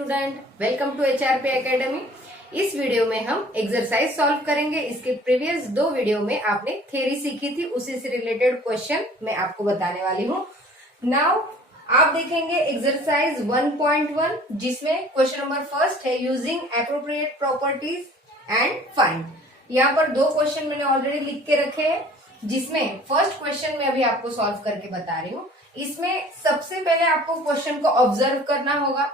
Student, welcome to HRP academy. इस video में हम एक्सरसाइज सॉल्व करेंगे। इसके प्रीवियस 2 वीडियो में आपने थ्योरी सीखी थी, उसी से रिलेटेड क्वेश्चन मैं आपको बताने वाली हूँ। नाउ आप देखेंगे एक्सरसाइज 1.1 जिसमें क्वेश्चन नंबर फर्स्ट है using appropriate properties and find. यहाँ पर 2 क्वेश्चन मैंने ऑलरेडी लिख के रखे हैं, जिसमें फर्स्ट क्वेश्चन में अभी आपको सॉल्व करके बता रही हूँ। इसमें सबसे पहले आपको क्वेश्चन को ऑब्जर्व करना होगा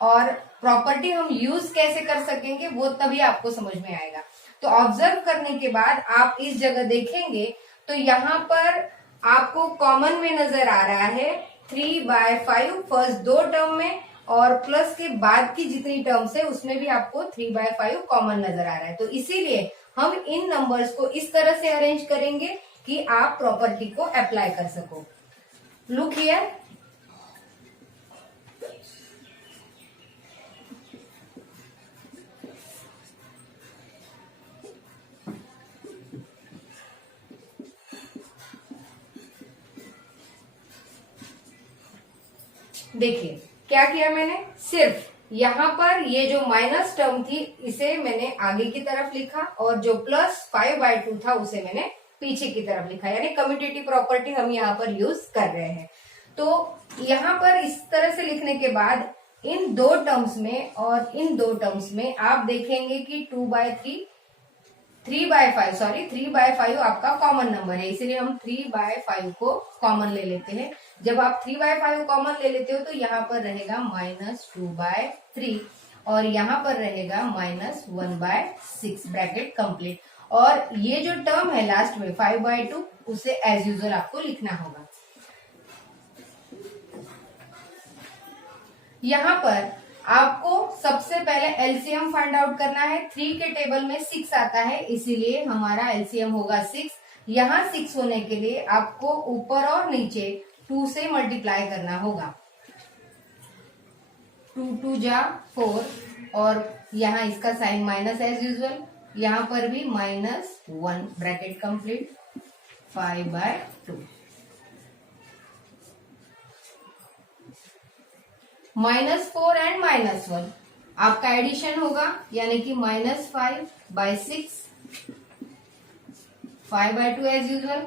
और प्रॉपर्टी हम यूज कैसे कर सकेंगे वो तभी आपको समझ में आएगा। तो ऑब्जर्व करने के बाद आप इस जगह देखेंगे तो यहाँ पर आपको कॉमन में नजर आ रहा है 3/5 फर्स्ट 2 टर्म में, और प्लस के बाद की जितनी टर्म्स है उसमें भी आपको 3/5 कॉमन नजर आ रहा है। तो इसीलिए हम इन नंबर्स को इस तरह से अरेंज करेंगे कि आप प्रॉपर्टी को अप्लाई कर सको। लुक हियर, देखिए क्या किया मैंने, सिर्फ यहाँ पर ये जो माइनस टर्म थी इसे मैंने आगे की तरफ लिखा और जो प्लस 5/2 था उसे मैंने पीछे की तरफ लिखा, यानी कम्यूटेटिव प्रॉपर्टी हम यहाँ पर यूज कर रहे हैं। तो यहाँ पर इस तरह से लिखने के बाद इन 2 टर्म्स में और इन 2 टर्म्स में आप देखेंगे कि 3/5 आपका कॉमन नंबर है, इसीलिए हम 3/5 को कॉमन ले लेते हैं। जब आप 3/5 कॉमन ले लेते हो तो यहाँ पर रहेगा -2/3 और यहाँ पर रहेगा -1/6 ब्रैकेट कंप्लीट। और ये जो टर्म है लास्ट में 5/2 उसे एज यूजुअल आपको लिखना होगा। यहाँ पर आपको सबसे पहले एलसीएम फाइंड आउट करना है। 3 के टेबल में 6 आता है, इसीलिए हमारा एलसीएम होगा 6। यहाँ 6 होने के लिए आपको ऊपर और नीचे 2 से मल्टीप्लाई करना होगा। 2 2 जा 4 और यहाँ इसका साइन माइनस एज यूजुअल, यहाँ पर भी -1 ब्रैकेट कंप्लीट 5/2 -4 एंड -1 आपका एडिशन होगा, यानी कि -5/6 5/2 एज यूजुअल।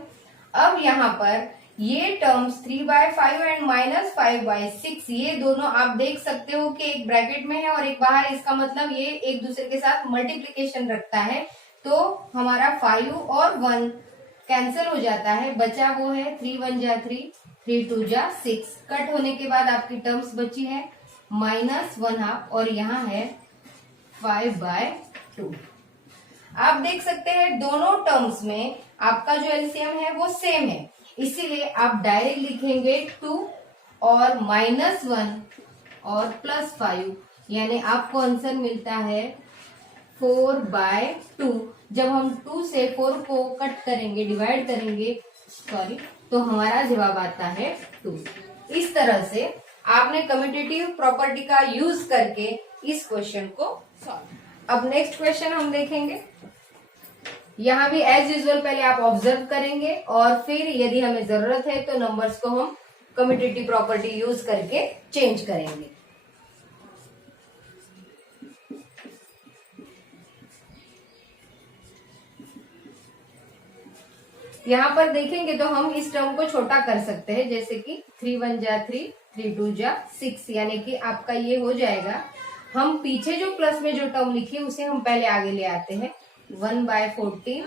अब यहाँ पर ये टर्म्स 3/5 एंड -5/6 ये दोनों आप देख सकते हो कि एक ब्रैकेट में है और एक बाहर है, इसका मतलब ये एक दूसरे के साथ मल्टीप्लीकेशन रखता है। तो हमारा 5 और 1 कैंसिल हो जाता है, बचा वो है 3 1 जा 3 3 2 जा 6। कट होने के बाद आपकी टर्म्स बची है -1/2 और यहाँ है 5/2। आप देख सकते हैं दोनों टर्म्स में आपका जो एलसीएम है वो सेम है, इसीलिए आप डायरेक्ट लिखेंगे 2 और -1 और +5, यानी आपको आंसर मिलता है 4/2। जब हम 2 से 4 को कट करेंगे, डिवाइड करेंगे, तो हमारा जवाब आता है 2। इस तरह से आपने कम्यूटेटिव प्रॉपर्टी का यूज करके इस क्वेश्चन को सॉल्व। अब नेक्स्ट क्वेश्चन हम देखेंगे। यहाँ भी एज यूजुअल पहले आप ऑब्जर्व करेंगे और फिर यदि हमें जरूरत है तो नंबर्स को हम कम्यूटेटिव प्रॉपर्टी यूज करके चेंज करेंगे। यहाँ पर देखेंगे तो हम इस टर्म को छोटा कर सकते हैं, जैसे कि 3 1 जा 3 3 2 जा 6, यानी कि आपका ये हो जाएगा। हम पीछे जो प्लस में जो टर्म लिखी है उसे हम पहले आगे ले आते हैं, 1/14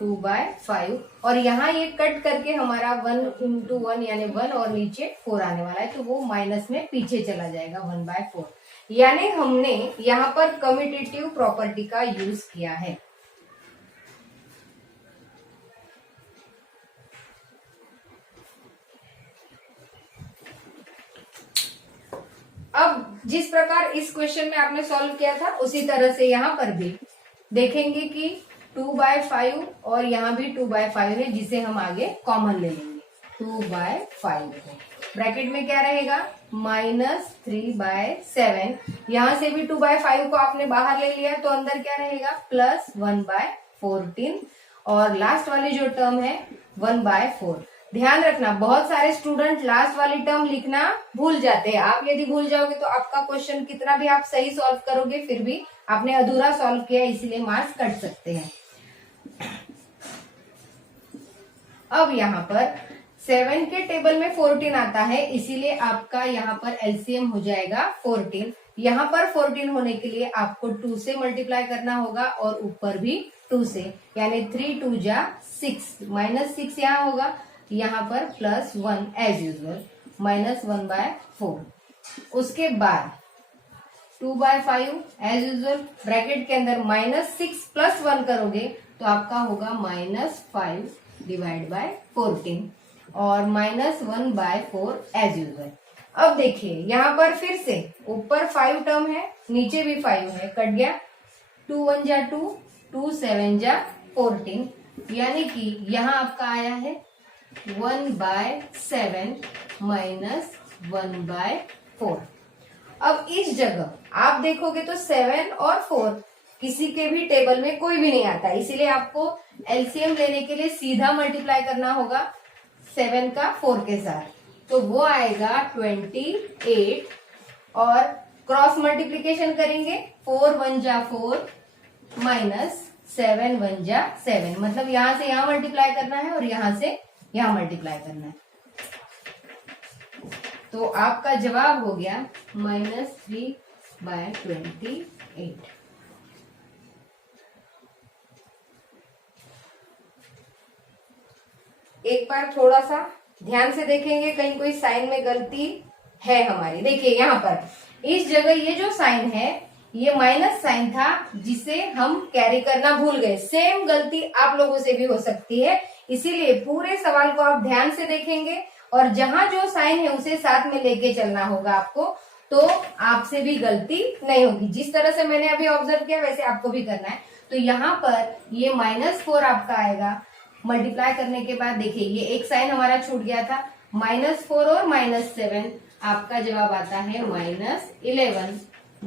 2/5 और यहाँ ये कट करके हमारा 1 × 1 यानी 1 और नीचे 4 आने वाला है, तो वो माइनस में पीछे चला जाएगा 1/4, यानी हमने यहाँ पर कम्यूटेटिव प्रॉपर्टी का यूज किया है। अब जिस प्रकार इस क्वेश्चन में आपने सॉल्व किया था उसी तरह से यहाँ पर भी देखेंगे कि 2/5 और यहाँ भी 2/5 है, जिसे हम आगे कॉमन ले लेंगे। 2/5 है, ब्रैकेट में क्या रहेगा -3/7। यहाँ से भी 2/5 को आपने बाहर ले लिया तो अंदर क्या रहेगा +1/14 और लास्ट वाली जो टर्म है 1/4। ध्यान रखना, बहुत सारे स्टूडेंट लास्ट वाली टर्म लिखना भूल जाते हैं। आप यदि भूल जाओगे तो आपका क्वेश्चन कितना भी आप सही सॉल्व करोगे फिर भी आपने अधूरा सॉल्व किया, इसीलिए मार्क्स कट सकते हैं। अब यहाँ पर 7 के टेबल में 14 आता है, इसीलिए आपका यहाँ पर एलसीएम हो जाएगा 14। यहाँ पर 14 होने के लिए आपको 2 से मल्टीप्लाई करना होगा और ऊपर भी 2 से, यानी 3 2 जा 6, -6 यहाँ होगा, यहाँ पर +1 एज यूजल, -1/4। उसके बाद 2/5 एज यूजल, ब्रैकेट के अंदर -6 + 1 करोगे तो आपका होगा -5 / 14 और -1/4 एज यूजल। अब देखिए यहाँ पर फिर से ऊपर 5 टर्म है, नीचे भी 5 है, कट गया, 2 1 जा 2, 2 7 जा 14, यानी कि यहाँ आपका आया है 1/7 -1/4। अब इस जगह आप देखोगे तो 7 और 4 किसी के भी टेबल में कोई भी नहीं आता, इसीलिए आपको एलसीएम लेने के लिए सीधा मल्टीप्लाई करना होगा 7 का 4 के साथ, तो वो आएगा 28 और क्रॉस मल्टीप्लीकेशन करेंगे, 4 1 जा 4 -7 1 जा 7, मतलब यहां से यहां मल्टीप्लाई करना है और यहां से यहां मल्टीप्लाई करना है, तो आपका जवाब हो गया -3/28। एक बार थोड़ा सा ध्यान से देखेंगे, कहीं कोई साइन में गलती है हमारी। देखिए यहाँ पर इस जगह ये जो साइन है ये माइनस साइन था, जिसे हम कैरी करना भूल गए। सेम गलती आप लोगों से भी हो सकती है, इसीलिए पूरे सवाल को आप ध्यान से देखेंगे और जहां जो साइन है उसे साथ में लेके चलना होगा आपको, तो आपसे भी गलती नहीं होगी। जिस तरह से मैंने अभी ऑब्जर्व किया वैसे आपको भी करना है। तो यहाँ पर ये -4 आपका आएगा, मल्टीप्लाई करने के बाद देखिए ये एक साइन हमारा छूट गया था, -4 और -7, आपका जवाब आता है -11 /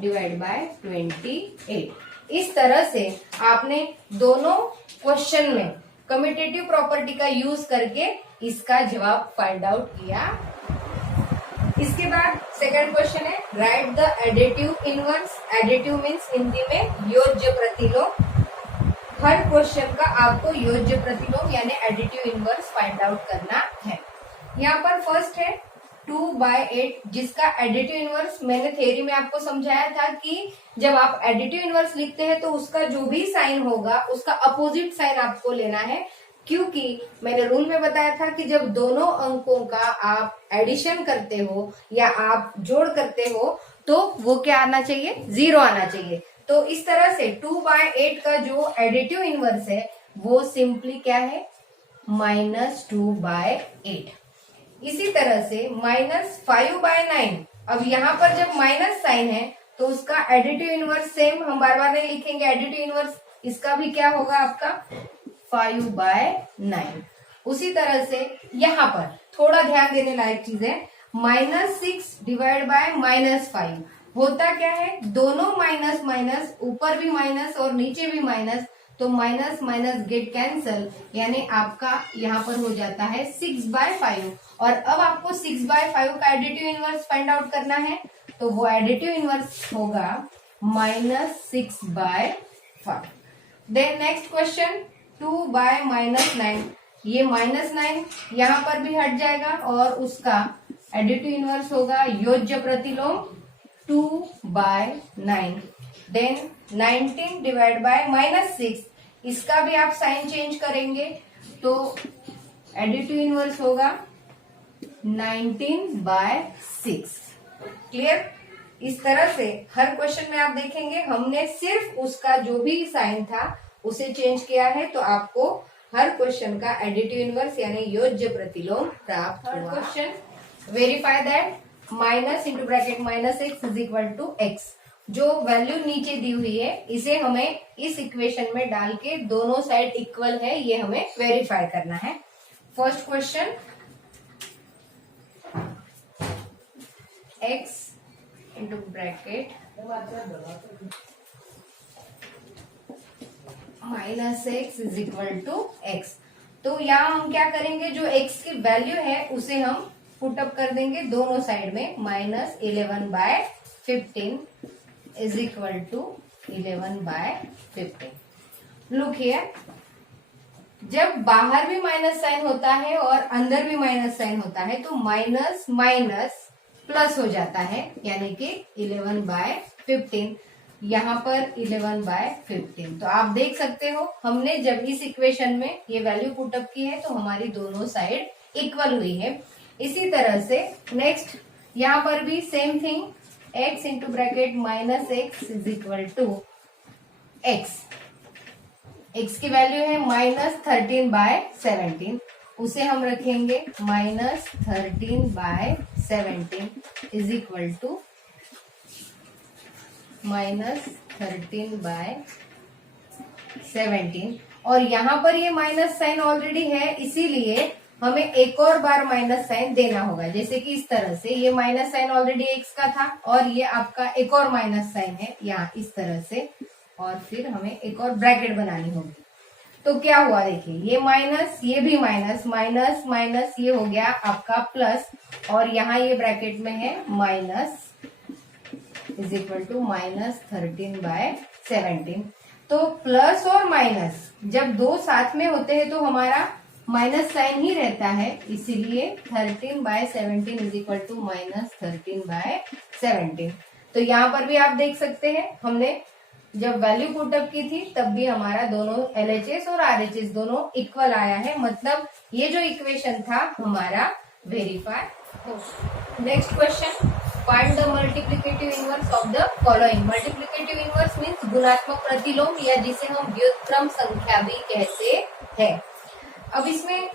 28। इस तरह से आपने दोनों क्वेश्चन में कम्यूटेटिव प्रॉपर्टी का यूज करके इसका जवाब फाइंड आउट किया। इसके बाद सेकंड क्वेश्चन है, right the additive inverse. Additive means Hindi में योज्य प्रतिलोम। हर क्वेश्चन का आपको योज्य प्रतिलोम यानी एडिटिव इनवर्स फाइंड आउट करना है। यहाँ पर फर्स्ट है 2/8, जिसका एडिटिव इनवर्स मैंने थ्योरी में आपको समझाया था कि जब आप एडिटिव इनवर्स लिखते हैं तो उसका जो भी साइन होगा उसका अपोजिट साइन आपको लेना है, क्योंकि मैंने रूल में बताया था कि जब दोनों अंकों का आप एडिशन करते हो या आप जोड़ करते हो तो वो क्या आना चाहिए, 0 आना चाहिए। तो इस तरह से 2/8 का जो एडिटिव इनवर्स है वो सिंपली क्या है, -2/8। इसी तरह से -5/9, अब यहाँ पर जब माइनस साइन है तो उसका एडिटिव इनवर्स सेम, हम बार बार नहीं लिखेंगे एडिटिव इनवर्स, इसका भी क्या होगा आपका 5/9। उसी तरह से यहाँ पर थोड़ा ध्यान देने लायक चीज है, -6 / -5 होता क्या है, दोनों माइनस माइनस, ऊपर भी माइनस और नीचे भी माइनस, तो माइनस माइनस गेट कैंसल, यानी आपका यहाँ पर हो जाता है 6/5। और अब आपको 6/5 का एडिटिव इनवर्स फाइंड आउट करना है, तो वो एडिटिव इनवर्स होगा -6/5। देन नेक्स्ट क्वेश्चन 2/-9, ये -9 यहाँ पर भी हट जाएगा और उसका एडिटिव इनवर्स होगा योज्य प्रतिलोम 2/9। देन 19 / -6, इसका भी आप साइन चेंज करेंगे तो एडिटिव इनवर्स होगा 19/6। क्लियर। इस तरह से हर क्वेश्चन में आप देखेंगे हमने सिर्फ उसका जो भी साइन था उसे चेंज किया है, तो आपको हर क्वेश्चन का एडिटिव इनवर्स यानी योज्य प्रतिलोम प्राप्त हुआ। Question, verify that -(x = x, जो वैल्यू नीचे दी हुई है इसे हमें इस इक्वेशन में डाल के दोनों साइड इक्वल है ये हमें वेरीफाई करना है। First question, x into bracket -x = x, तो यहाँ हम क्या करेंगे, जो x की वैल्यू है उसे हम पुट अप कर देंगे दोनों साइड में। -11/15 is equal to 11/15। Look here, जब बाहर भी माइनस साइन होता है और अंदर भी माइनस साइन होता है तो माइनस माइनस प्लस हो जाता है, यानी कि 11/15। यहाँ पर 11/15। तो आप देख सकते हो हमने जब इस इक्वेशन में ये वैल्यू पुटअप की है तो हमारी दोनों साइड इक्वल हुई है। इसी तरह से नेक्स्ट यहाँ पर भी same thing, x into bracket -x is equal to x। x की वैल्यू है -13/17, उसे हम रखेंगे -13/17 इज इक्वल टू -13/17। और यहाँ पर ये माइनस साइन ऑलरेडी है, इसीलिए हमें एक और बार माइनस साइन देना होगा। जैसे कि इस तरह से ये माइनस साइन ऑलरेडी x का था और ये आपका एक और माइनस साइन है यहाँ इस तरह से, और फिर हमें एक और ब्रैकेट बनानी होगी। तो क्या हुआ देखिए, ये माइनस, ये भी माइनस, माइनस माइनस ये हो गया आपका प्लस, और यहाँ ये ब्रैकेट में है माइनस इज इक्वल टू -13/17। तो प्लस और माइनस जब दो साथ में होते हैं तो हमारा माइनस साइन ही रहता है, इसीलिए 13/17 इज इक्वल टू -13/17। तो यहाँ पर भी आप देख सकते हैं हमने जब वैल्यू पुटअप की थी तब भी हमारा दोनों LHS और RHS दोनों इक्वल आया है, मतलब ये जो इक्वेशन था हमारा वेरीफाई हो। Next question, find the multiplicative inverse of the following. Multiplicative inverse means गुणात्मक प्रतिलोम, या जिसे हम व्युत्क्रम संख्या भी कहते हैं। अब इसमें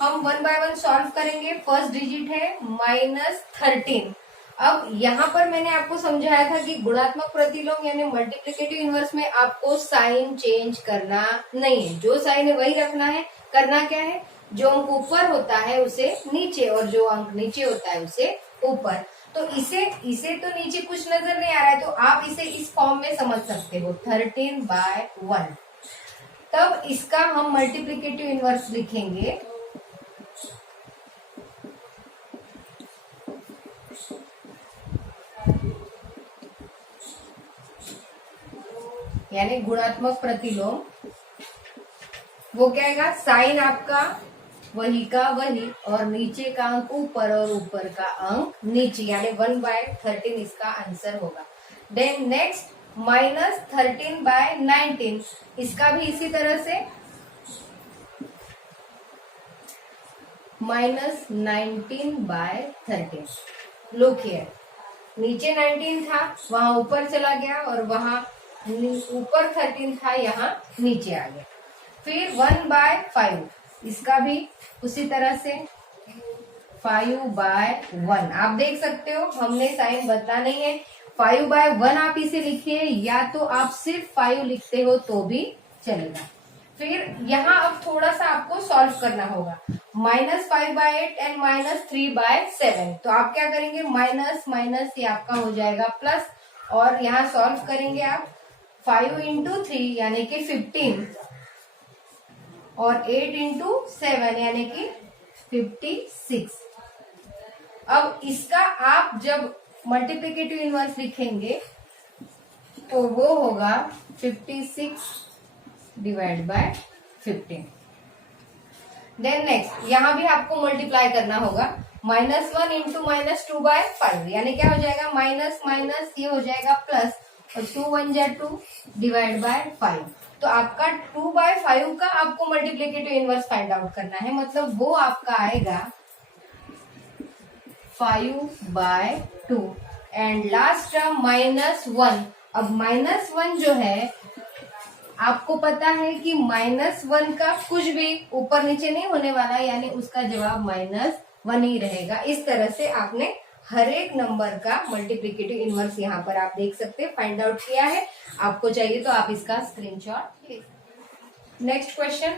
हम 1 बाय 1 सॉल्व करेंगे। फर्स्ट डिजिट है -13। अब यहाँ पर मैंने आपको समझाया था कि गुणात्मक प्रतिलोम यानी मल्टीप्लिकेटिव इनवर्स में आपको साइन चेंज करना नहीं है, जो साइन है वही रखना है। करना क्या है, जो अंक ऊपर होता है उसे नीचे, और जो अंक नीचे होता है उसे ऊपर। तो इसे तो नीचे कुछ नजर नहीं आ रहा है, तो आप इसे इस फॉर्म में समझ सकते हो 13/1। तब इसका हम मल्टीप्लिकेटिव इनवर्स लिखेंगे, यानी गुणात्मक प्रतिलोम। वो क्या आएगा, साइन आपका वही का वही, और नीचे का अंक ऊपर और ऊपर का अंक नीचे, यानी 1/13 इसका आंसर होगा। देन नेक्स्ट -13/19, इसका भी इसी तरह से -19/13। लुक हियर, नीचे 19 था वहां ऊपर चला गया, और वहां ऊपर 13 था यहाँ नीचे आ गया। फिर 1/5, इसका भी उसी तरह से 5/1। आप देख सकते हो हमने साइन बदला नहीं है। 5/1 आप इसे लिखिए, या तो आप सिर्फ 5 लिखते हो तो भी चलेगा। फिर यहाँ अब थोड़ा सा आपको सॉल्व करना होगा। -5/8 एंड -3/7। तो आप क्या करेंगे, माइनस माइनस ये आपका हो जाएगा प्लस, और यहाँ सॉल्व करेंगे आप 5 इंटू 3 यानी कि 15, और 8 इंटू 7 यानी कि 56। अब इसका आप जब मल्टीप्लिकेटिव इनवर्स लिखेंगे तो वो होगा 56/15। देन नेक्स्ट यहाँ भी आपको मल्टीप्लाई करना होगा। -1 इंटू -2/5 यानी क्या हो जाएगा, माइनस माइनस ये हो जाएगा प्लस, और 2 1 जा 2 /5। तो आपका 2/5 का आपको मल्टीप्लिकेटिव इनवर्स फाइंड आउट करना है, मतलब वो आपका आएगा 5/2। And last term -1। अब -1 जो है आपको पता है कि -1 का कुछ भी ऊपर नीचे नहीं होने वाला, यानी उसका जवाब -1 ही रहेगा। इस तरह से आपने हर एक नंबर का मल्टीप्लिकेटिव इनवर्स यहाँ पर आप देख सकते हैं फाइंड आउट किया है। आपको चाहिए तो आप इसका स्क्रीनशॉट ले। Next question,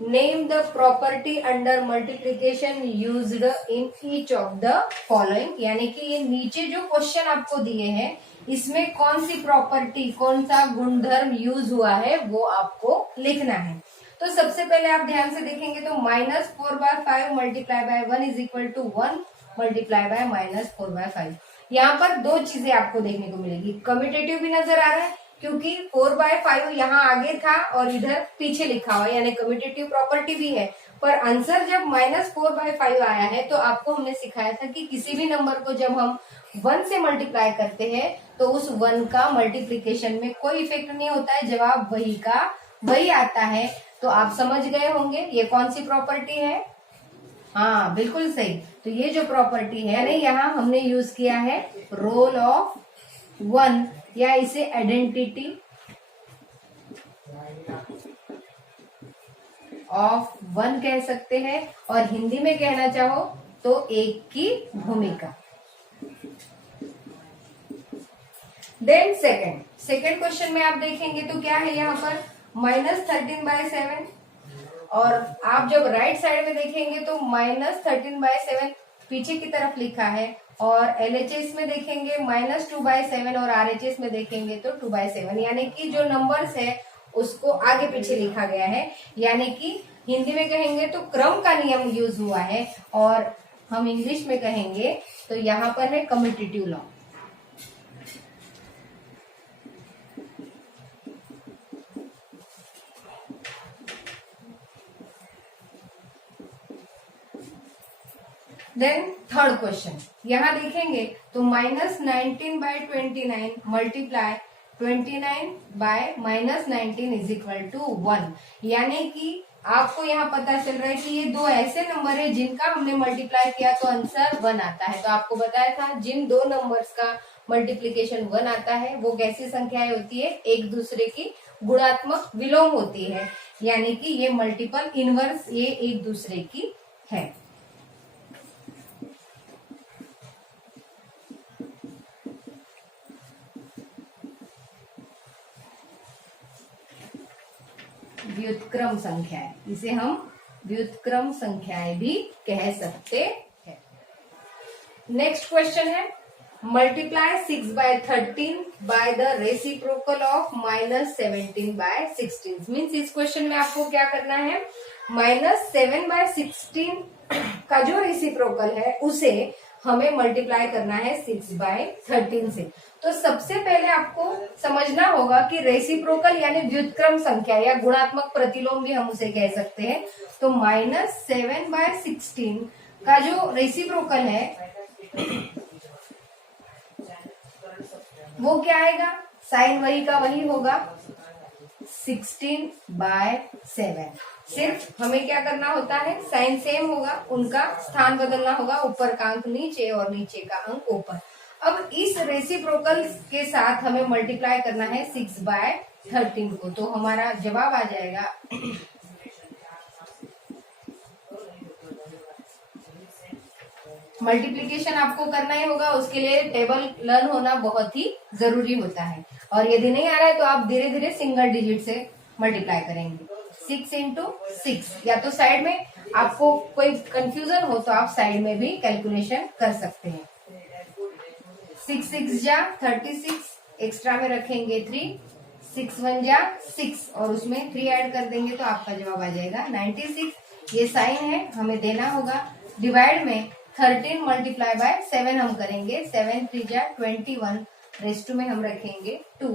name the property under multiplication used in each of the following. यानी कि ये नीचे जो क्वेश्चन आपको दिए हैं इसमें कौन सी प्रॉपर्टी, कौन सा गुणधर्म यूज हुआ है वो आपको लिखना है। तो सबसे पहले आप ध्यान से देखेंगे तो -4/5 multiply by 1 is equal to 1 multiply by -4/5। यहाँ पर दो चीजें आपको देखने को मिलेगी, कम्यूटेटिव भी नजर आ रहा है क्योंकि 4/5 यहाँ आगे था और इधर पीछे लिखा हुआ, यानी कम्यूटेटिव प्रॉपर्टी भी है। पर आंसर जब -4/5 आया है तो आपको हमने सिखाया था कि किसी भी नंबर को जब हम 1 से मल्टीप्लाई करते हैं तो उस 1 का मल्टीप्लीकेशन में कोई इफेक्ट नहीं होता है, जवाब वही का वही आता है। तो आप समझ गए होंगे ये कौन सी प्रॉपर्टी है। हाँ बिल्कुल सही। तो ये जो प्रॉपर्टी है यानी यहाँ हमने यूज किया है रोल ऑफ 1 या इसे आइडेंटिटी ऑफ 1 कह सकते हैं, और हिंदी में कहना चाहो तो एक की भूमिका। देन सेकेंड क्वेश्चन में आप देखेंगे तो क्या है यहाँ पर -13/7, और आप जब राइट साइड में देखेंगे तो -13/7 पीछे की तरफ लिखा है, और LHS में देखेंगे -2/7 और RHS में देखेंगे तो 2/7, यानी कि जो नंबर्स है उसको आगे पीछे लिखा गया है, यानी कि हिंदी में कहेंगे तो क्रम का नियम यूज हुआ है, और हम इंग्लिश में कहेंगे तो यहाँ पर है commutative law. Then third question यहाँ देखेंगे तो -19/29 multiply 29 by -19 is equal to 1, यानी कि आपको यहाँ पता चल रहा है कि ये दो ऐसे नंबर है जिनका हमने मल्टीप्लाई किया तो आंसर 1 आता है। तो आपको बताया था जिन दो नंबर्स का मल्टीप्लीकेशन 1 आता है वो कैसी संख्याएं होती है, एक दूसरे की गुणात्मक विलोम होती है, यानी कि ये मल्टीपल इनवर्स ये एक दूसरे की है। व्युत्क्रम संख्याएं, इसे हम व्युत्क्रम संख्याएं भी कह सकते हैं। नेक्स्ट क्वेश्चन है multiply 6/13 by the reciprocal of -17/16। Means इस क्वेश्चन में आपको क्या करना है, -7/16 का जो रेसिप्रोकल है उसे हमें मल्टीप्लाई करना है 6/13 से। तो सबसे पहले आपको समझना होगा कि रेसिप्रोकल यानी व्युत्क्रम संख्या या गुणात्मक प्रतिलोम भी हम उसे कह सकते हैं। तो -7/16 का जो रेसिप्रोकल है वो क्या आएगा, साइन वही का वही होगा 16/7। सिर्फ हमें क्या करना होता है, साइन सेम होगा, उनका स्थान बदलना होगा, ऊपर का अंक नीचे और नीचे का अंक ऊपर। अब इस रेसिप्रोकल के साथ हमें मल्टीप्लाई करना है 6/13 को, तो हमारा जवाब आ जाएगा मल्टीप्लिकेशन आपको करना ही होगा, उसके लिए टेबल लर्न होना बहुत ही जरूरी होता है। और यदि नहीं आ रहा है तो आप धीरे धीरे सिंगल डिजिट से मल्टीप्लाई करेंगे। 6 × 6, या तो साइड में आपको कोई कंफ्यूजन हो तो आप साइड में भी कैलकुलेशन कर सकते हैं। 6 6 जा 36, एक्स्ट्रा में रखेंगे 3, 6 1 जा 6 और उसमें 3 ऐड कर देंगे तो आपका जवाब आ जाएगा 96। ये साइन है, हमें देना होगा। डिवाइड में 13 मल्टीप्लाई बाय 7 हम करेंगे, 7 3 जा 21, रेस्ट में हम रखेंगे 2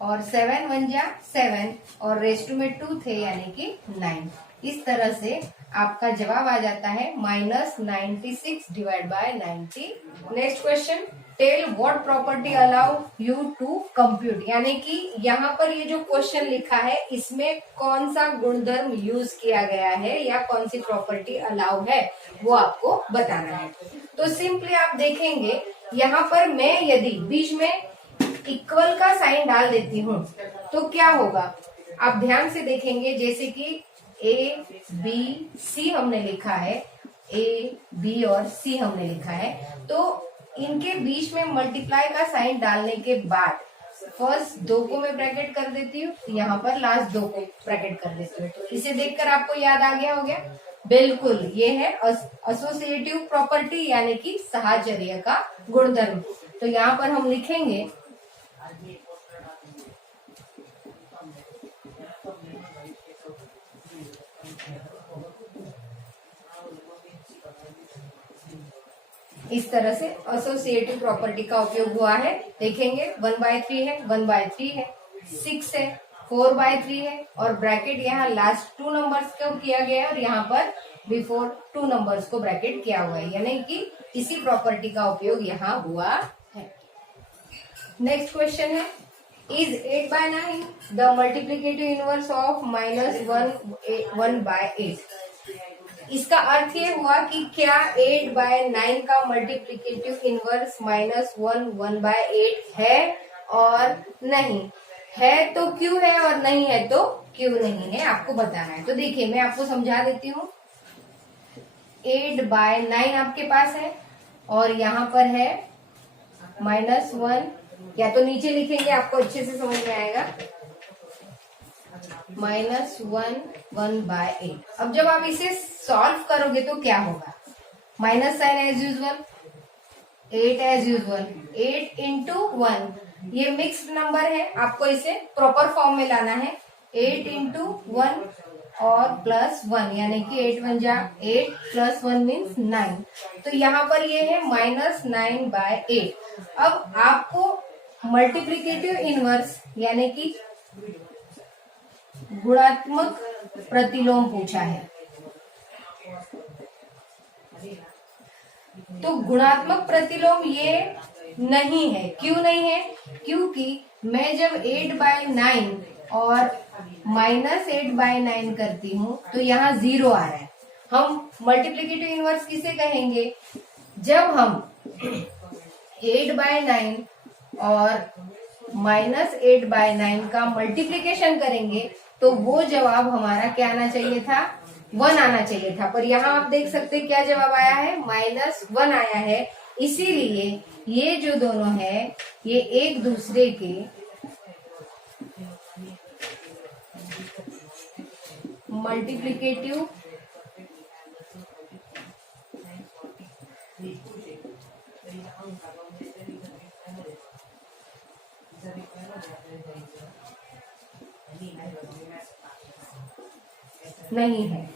और 7 1 जा 7 और रेस्ट में 2 थे यानी कि 9। इस तरह से आपका जवाब आ जाता है -96 divide by 90। Next question, tell what property allow you to compute, यानी कि यहाँ पर ये जो क्वेश्चन लिखा है इसमें कौन सा गुणधर्म यूज किया गया है या कौन सी प्रॉपर्टी अलाउ है वो आपको बताना है। तो सिंपली आप देखेंगे यहाँ पर मैं यदि बीच में इक्वल का साइन डाल देती हूँ तो क्या होगा, आप ध्यान से देखेंगे। जैसे कि A B C हमने लिखा है, A B और C हमने लिखा है, तो इनके बीच में मल्टीप्लाई का साइन डालने के बाद फर्स्ट 2 को मैं ब्रैकेट कर देती हूँ, यहाँ पर लास्ट 2 को ब्रैकेट कर देती हूँ। तो इसे देखकर आपको याद आ गया होगा, बिल्कुल ये है एसोसिएटिव प्रॉपर्टी यानी कि साहचर्य का गुणधर्म। तो यहाँ पर हम लिखेंगे इस तरह से एसोसिएटिव प्रॉपर्टी का उपयोग हुआ है। देखेंगे 1/3 है, 1/3 है, 6 है, 4/3 है और ब्रैकेट यहाँ लास्ट 2 नंबर्स को किया गया है और यहाँ पर बिफोर 2 नंबर्स को ब्रैकेट किया हुआ है, यानी कि इसी प्रॉपर्टी का उपयोग यहाँ हुआ है। नेक्स्ट क्वेश्चन है, is 8/9 the multiplicative inverse of -1/8? इसका अर्थ ये हुआ कि क्या 8/9 का मल्टीप्लीकेटिव इनवर्स -1/8 है और नहीं है तो क्यों है और नहीं है तो क्यों नहीं है, आपको बताना है। तो देखिए मैं आपको समझा देती हूँ। 8/9 आपके पास है और यहाँ पर है -1, या तो नीचे लिखेंगे आपको अच्छे से समझ में आएगा, -1/8। अब जब आप इसे सॉल्व करोगे तो क्या होगा, minus sign as usual, 8 as usual, 8 into 1, ये मिक्स्ड नंबर है, आपको इसे प्रॉपर फॉर्म में लाना है। 8 इंटू 1 और +1 यानी कि 8 1 जा 8 +1 मीन्स 9। तो यहाँ पर ये है -9/8। अब आपको मल्टीप्लीकेटिव इनवर्स यानी कि गुणात्मक प्रतिलोम पूछा है। तो गुणात्मक प्रतिलोम ये नहीं है, क्यों नहीं है, क्योंकि मैं जब 8/9 और -8/9 करती हूँ तो यहाँ 0 आ रहा है। हम मल्टीप्लीकेटिव इनवर्स किसे कहेंगे, जब हम 8/9 और -8/9 का मल्टीप्लीकेशन करेंगे तो वो जवाब हमारा क्या आना चाहिए था, 1 आना चाहिए था। पर यहाँ आप देख सकते हैं क्या जवाब आया है, -1 आया है। इसीलिए ये जो दोनों है ये एक दूसरे के मल्टीप्लीकेटिव नहीं है,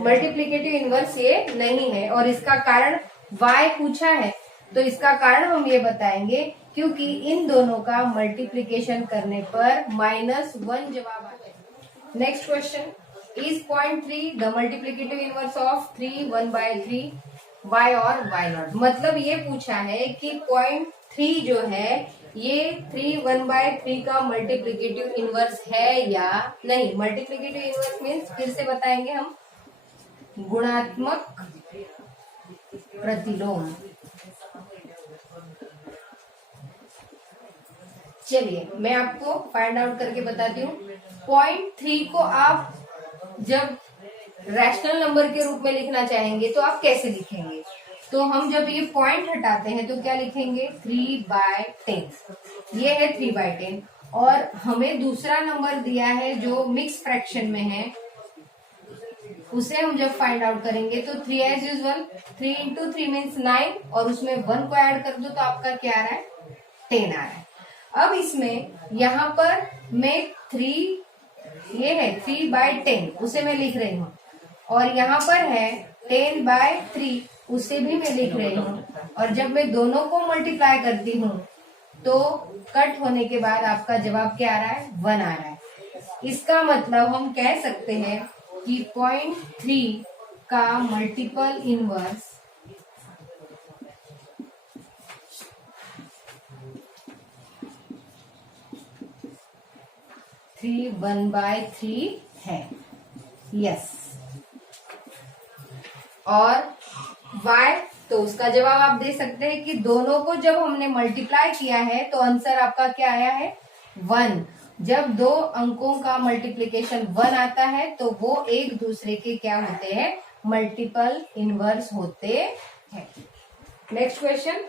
मल्टीप्लीकेटिव इनवर्स ये नहीं है। और इसका कारण y पूछा है तो इसका कारण हम ये बताएंगे क्योंकि इन दोनों का मल्टीप्लीकेशन करने पर -1 जवाब आता है। Next question, is 0.3 the multiplicative inverse of 3 1/3 y और y0? मतलब ये पूछा है कि 0.3 जो है ये 3 1/3 का मल्टीप्लीकेटिव इनवर्स है या नहीं। मल्टीप्लीकेटिव इनवर्स मीन्स फिर से बताएंगे हम, गुणात्मक प्रतिलोम। चलिए मैं आपको फाइंड आउट करके बताती हूँ। 0.3 को आप जब रैशनल नंबर के रूप में लिखना चाहेंगे तो आप कैसे लिखेंगे, तो हम जब ये पॉइंट हटाते हैं तो क्या लिखेंगे, 3/10। ये है 3/10 और हमें दूसरा नंबर दिया है जो मिक्स फ्रैक्शन में है, उसे हम जब फाइंड आउट करेंगे तो 3 एज यूजुअल, 3 इंटू 3 मीन्स 9 और उसमें 1 को ऐड कर दो तो आपका क्या आ रहा है, 10 आ रहा है। अब इसमें यहाँ पर मैं 3, ये है 3/10 उसे मैं लिख रही हूँ और यहाँ पर है 10/3 उसे भी मैं लिख रही हूँ। और जब मैं दोनों को मल्टीप्लाई करती हूँ तो कट होने के बाद आपका जवाब क्या आ रहा है, 1 आ रहा है। इसका मतलब हम कह सकते हैं कि 0.3 का मल्टीपल इनवर्स 3 1/3 है। यस। और y तो उसका जवाब आप दे सकते हैं कि दोनों को जब हमने मल्टीप्लाई किया है तो आंसर आपका क्या आया है, 1। जब दो अंकों का मल्टीप्लिकेशन 1 आता है तो वो एक दूसरे के क्या होते हैं, मल्टीपल इनवर्स होते हैं। Next question,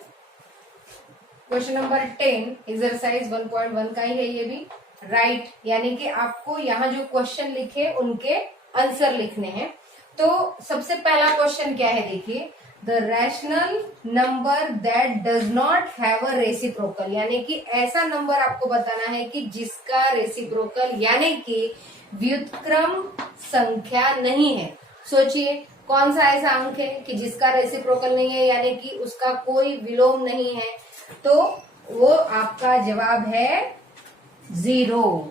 question number 10 exercise 1.1 का ही है ये भी। राइट यानी कि आपको यहाँ जो क्वेश्चन लिखे उनके आंसर लिखने हैं। तो सबसे पहला क्वेश्चन क्या है, देखिए, the rational number that does not have a reciprocal, यानी कि ऐसा नंबर आपको बताना है कि जिसका रेसिप्रोकल यानी कि व्युत्क्रम संख्या नहीं है। सोचिए कौन सा ऐसा अंक है कि जिसका रेसिप्रोकल नहीं है, यानी कि उसका कोई विलोम नहीं है, तो वो आपका जवाब है 0।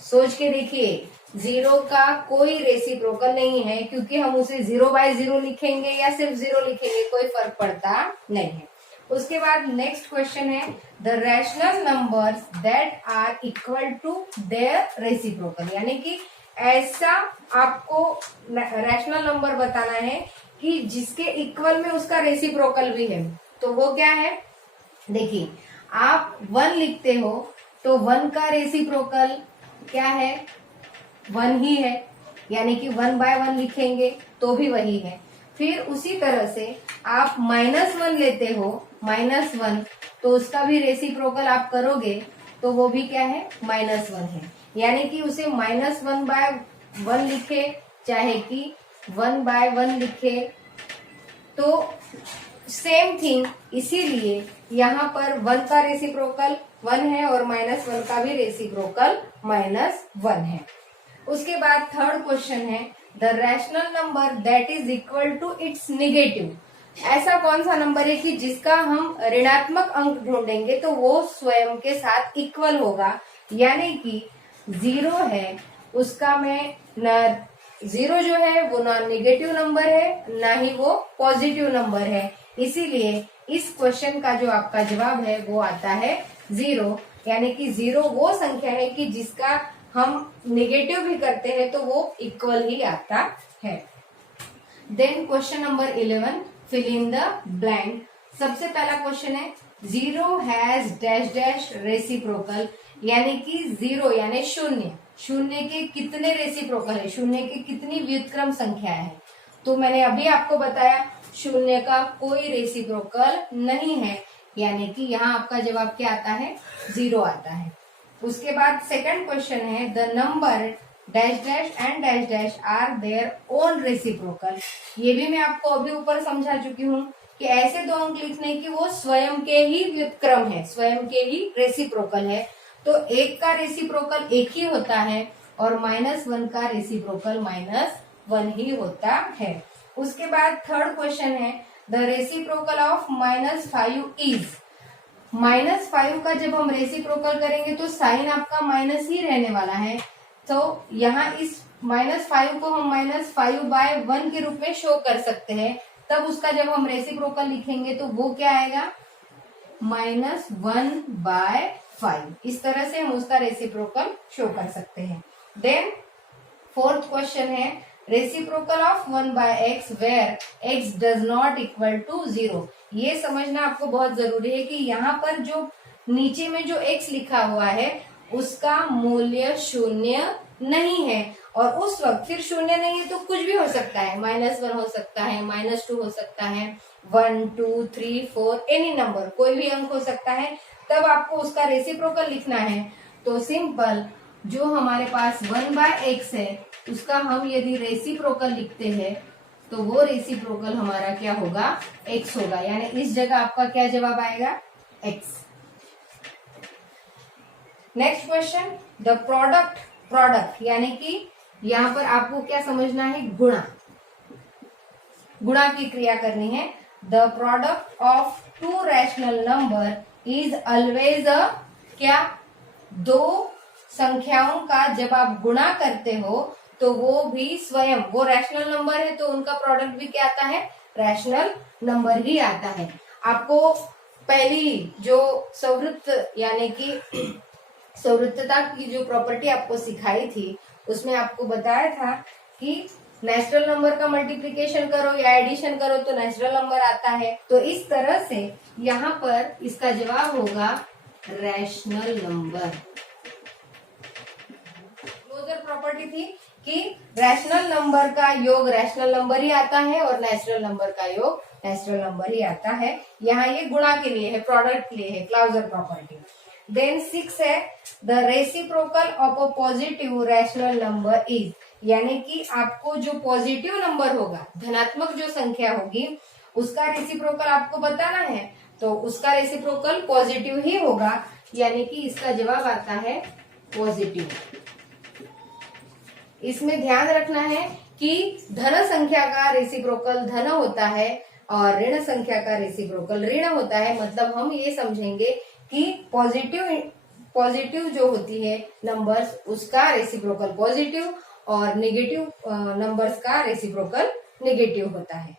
सोच के देखिए, 0 का कोई रेसिप्रोकल नहीं है, क्योंकि हम उसे 0/0 लिखेंगे या सिर्फ 0 लिखेंगे कोई फर्क पड़ता नहीं है। उसके बाद नेक्स्ट क्वेश्चन है, the rational numbers that are equal to their reciprocal, यानी कि ऐसा आपको रैशनल नंबर बताना है कि जिसके इक्वल में उसका रेसिप्रोकल भी है। तो वो क्या है, देखिए आप 1 लिखते हो तो 1 का रेसिप्रोकल क्या है, 1 ही है, यानी कि 1/1 लिखेंगे तो भी वही है। फिर उसी तरह से आप -1 लेते हो, -1, तो उसका भी रेसिप्रोकल आप करोगे तो वो भी क्या है, -1 है, यानी कि उसे -1/1 लिखे चाहे कि 1/1 लिखे तो सेम थिंग। इसीलिए यहाँ पर 1 का रेसिप्रोकल 1 है और -1 का भी रेसिप्रोकल -1 है। उसके बाद थर्ड क्वेश्चन है, the rational number that is equal to its negative, ऐसा कौन सा नंबर है कि जिसका हम ऋणात्मक अंक ढूंढेंगे तो वो स्वयं के साथ इक्वल होगा, यानी कि 0 है उसका में 0 जो है वो ना नेगेटिव नंबर है ना ही वो पॉजिटिव नंबर है। इसीलिए इस क्वेश्चन का जो आपका जवाब है वो आता है 0, यानी कि 0 वो संख्या है कि जिसका हम नेगेटिव भी करते हैं तो वो इक्वल ही आता है। Then question number 11, fill in the blank. सबसे पहला क्वेश्चन है, 0 हैज डैश डैश रेसिप्रोकल, यानी कि 0 यानी शून्य के कितने रेसिप्रोकल है, शून्य की कितनी व्युत्क्रम संख्या है। तो मैंने अभी आपको बताया शून्य का कोई रेसिप्रोकल नहीं है, यानी कि यहाँ आपका जवाब क्या आता है, 0 आता है। उसके बाद सेकंड क्वेश्चन है, the number dash dash and dash dash are their own reciprocal. ये भी मैं आपको अभी ऊपर समझा चुकी हूँ कि ऐसे दो अंक लिखने की वो स्वयं के ही व्युत्क्रम है, स्वयं के ही रेसिप्रोकल है। तो 1 का रेसिप्रोकल 1 ही होता है और -1 का रेसिप्रोकल -1 ही होता है। उसके बाद थर्ड क्वेश्चन है, द रेसिप्रोकल ऑफ -5 इज। -5 का जब हम रेसिप्रोकल करेंगे तो साइन आपका माइनस ही रहने वाला है, तो यहाँ इस -5 को हम -5/1 के रूप में शो कर सकते हैं। तब उसका जब हम रेसिप्रोकल लिखेंगे तो वो क्या आएगा, -1/5। इस तरह से हम उसका रेसिप्रोकल शो कर सकते हैं। देन फोर्थ क्वेश्चन है, reciprocal of 1/x where x does not equal to 0। ये समझना आपको बहुत जरूरी है कि यहाँ पर जो नीचे में जो x लिखा हुआ है उसका मूल्य 0 नहीं है, और उस वक्त फिर 0 नहीं है तो कुछ भी हो सकता है, -1 हो सकता है, -2 हो सकता है, 1 2 3 4 एनी नंबर, कोई भी अंक हो सकता है। तब आपको उसका रेसिप्रोकल लिखना है। तो सिंपल, जो हमारे पास 1/x है उसका हम यदि रेसिप्रोकल लिखते हैं तो वो रेसिप्रोकल हमारा क्या होगा, x होगा, यानी इस जगह आपका क्या जवाब आएगा, x। Next question, the product यानी कि यहाँ पर आपको क्या समझना है, गुणा की क्रिया करनी है। The product of 2 rational number is always a, क्या, 2 संख्याओं का जब आप गुणा करते हो तो वो भी स्वयं, वो रैशनल नंबर है तो उनका प्रोडक्ट भी क्या आता है, रैशनल नंबर ही आता है। आपको पहली जो संवृत्त यानी कि संवृत्तता की जो प्रॉपर्टी आपको सिखाई थी उसमें आपको बताया था कि नेचुरल नंबर का मल्टीप्लिकेशन करो या एडिशन करो तो नेचुरल नंबर आता है। तो इस तरह से यहाँ पर इसका जवाब होगा रैशनल नंबर। क्लोजर प्रॉपर्टी थी कि रैशनल नंबर का योग रैशनल नंबर ही आता है और नेचुरल नंबर का योग नेचुरल नंबर ही आता है। यहाँ ये गुणा के लिए है, प्रोडक्ट के लिए है, क्लोजर प्रॉपर्टी। देन 6 है, the reciprocal of a positive rational number is, यानी कि आपको जो पॉजिटिव नंबर होगा, धनात्मक जो संख्या होगी उसका रेसिप्रोकल आपको बताना है, तो उसका रेसिप्रोकल पॉजिटिव ही होगा, यानी कि इसका जवाब आता है पॉजिटिव। इसमें ध्यान रखना है कि धन संख्या का रेसिप्रोकल धन होता है और ऋण संख्या का रेसिप्रोकल ऋण होता है। मतलब हम ये समझेंगे कि पॉजिटिव जो होती है नंबर्स उसका रेसिप्रोकल पॉजिटिव और नेगेटिव नंबर्स का रेसिप्रोकल नेगेटिव होता है।